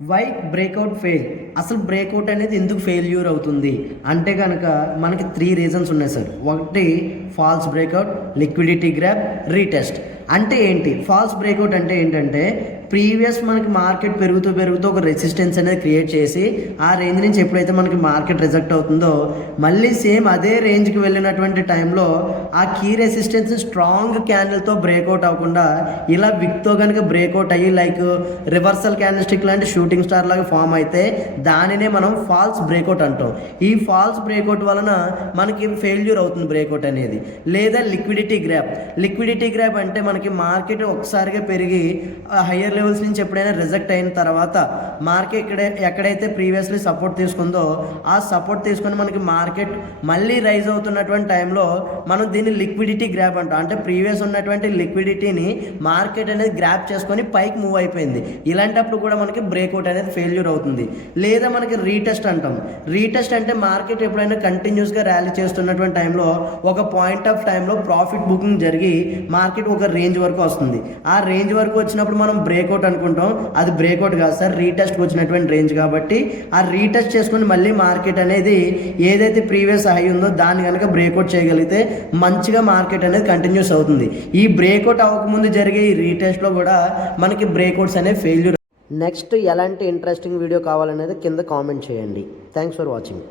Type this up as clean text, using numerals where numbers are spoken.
Why breakout fail, అసలు breakout అనేది ఎందుకు ఫెయిల్యూర్ అవుతుంది అంటే కనుక మనకి 3 రీజన్స్ ఉన్నాయి సార్. ఒకటి false breakout, liquidity grab, retest. అంటే ఏంటి ఫాల్స్ బ్రేక్అవుట్ అంటే ఏంటంటే ప్రీవియస్ మనకి మార్కెట్ పెరుగుతూ ఒక రెసిస్టెన్స్ అనేది క్రియేట్ చేసి ఆ రేంజ్ నుంచి ఎప్పుడైతే మనకి మార్కెట్ రిజెక్ట్ అవుతుందో మళ్ళీ సేమ్ అదే రేంజ్కి వెళ్ళినటువంటి టైంలో ఆ కీ రెసిస్టెన్స్ స్ట్రాంగ్ క్యాండిల్తో బ్రేక్అవుట్ అవ్వకుండా ఇలా విక్తో కనుక బ్రేక్అవుట్ అయ్యి లైక్ రివర్సల్ క్యాండిల్ స్టిక్ లాంటి షూటింగ్ స్టార్ లాగా ఫామ్ అయితే దానినే మనం ఫాల్స్ బ్రేక్అవుట్ అంటాం. ఈ ఫాల్స్ బ్రేక్అవుట్ వలన మనకి ఫెయిల్యూర్ అవుతుంది బ్రేక్అవుట్ అనేది. లేదా లిక్విడిటీ గ్రాప్ అంటే మనకి మార్కెట్ ఒకసారిగా పెరిగి హయ్యర్ లెవెల్స్ నుంచి ఎప్పుడైనా రిజెక్ట్ అయిన తర్వాత మార్కెట్ ఎక్కడైతే ప్రీవియస్లీ సపోర్ట్ తీసుకుందో ఆ సపోర్ట్ తీసుకొని మనకి మార్కెట్ మళ్ళీ రైజ్ అవుతున్నటువంటి టైంలో మనం దీన్ని లిక్విడిటీ గ్రాప్ అంటాం. అంటే ప్రీవియస్ ఉన్నటువంటి లిక్విడిటీని మార్కెట్ అనేది గ్రాప్ చేసుకొని పైకి మూవ్ అయిపోయింది. ఇలాంటప్పుడు కూడా మనకి బ్రేక్అవుట్ అనేది ఫెయిల్యూర్ అవుతుంది. లేదా మనకి రీటెస్ట్ అంటాం. రీటెస్ట్ అంటే మార్కెట్ ఎప్పుడైనా కంటిన్యూస్గా ర్యాలీ చేస్తున్నటువంటి టైంలో ఒక పాయింట్ ఆఫ్ టైంలో ప్రాఫిట్ బుకింగ్ జరిగి మార్కెట్ ఒక రేంజ్ వరకు వస్తుంది. ఆ రేంజ్ వరకు వచ్చినప్పుడు మనం బ్రేక్అవుట్ అనుకుంటాం. అది బ్రేక్అవుట్ కాదు సార్, రీటెస్ట్ వచ్చినటువంటి రేంజ్. కాబట్టి ఆ రీటెస్ట్ చేసుకుని మళ్ళీ మార్కెట్ అనేది ఏదైతే ప్రీవియస్ హై ఉందో దాన్ని కనుక బ్రేక్అవుట్ చేయగలిగితే మంచిగా మార్కెట్ అనేది కంటిన్యూస్ అవుతుంది. ఈ బ్రేక్అవుట్ అవ్వకముందు జరిగే ఈ రీటెస్ట్లో కూడా మనకి బ్రేక్అవుట్స్ అనేవి ఫెయిల్యూర్. నెక్స్ట్ ఎలాంటి ఇంట్రెస్టింగ్ వీడియో కావాలనేది కింద కామెంట్ చేయండి. Thanks for watching.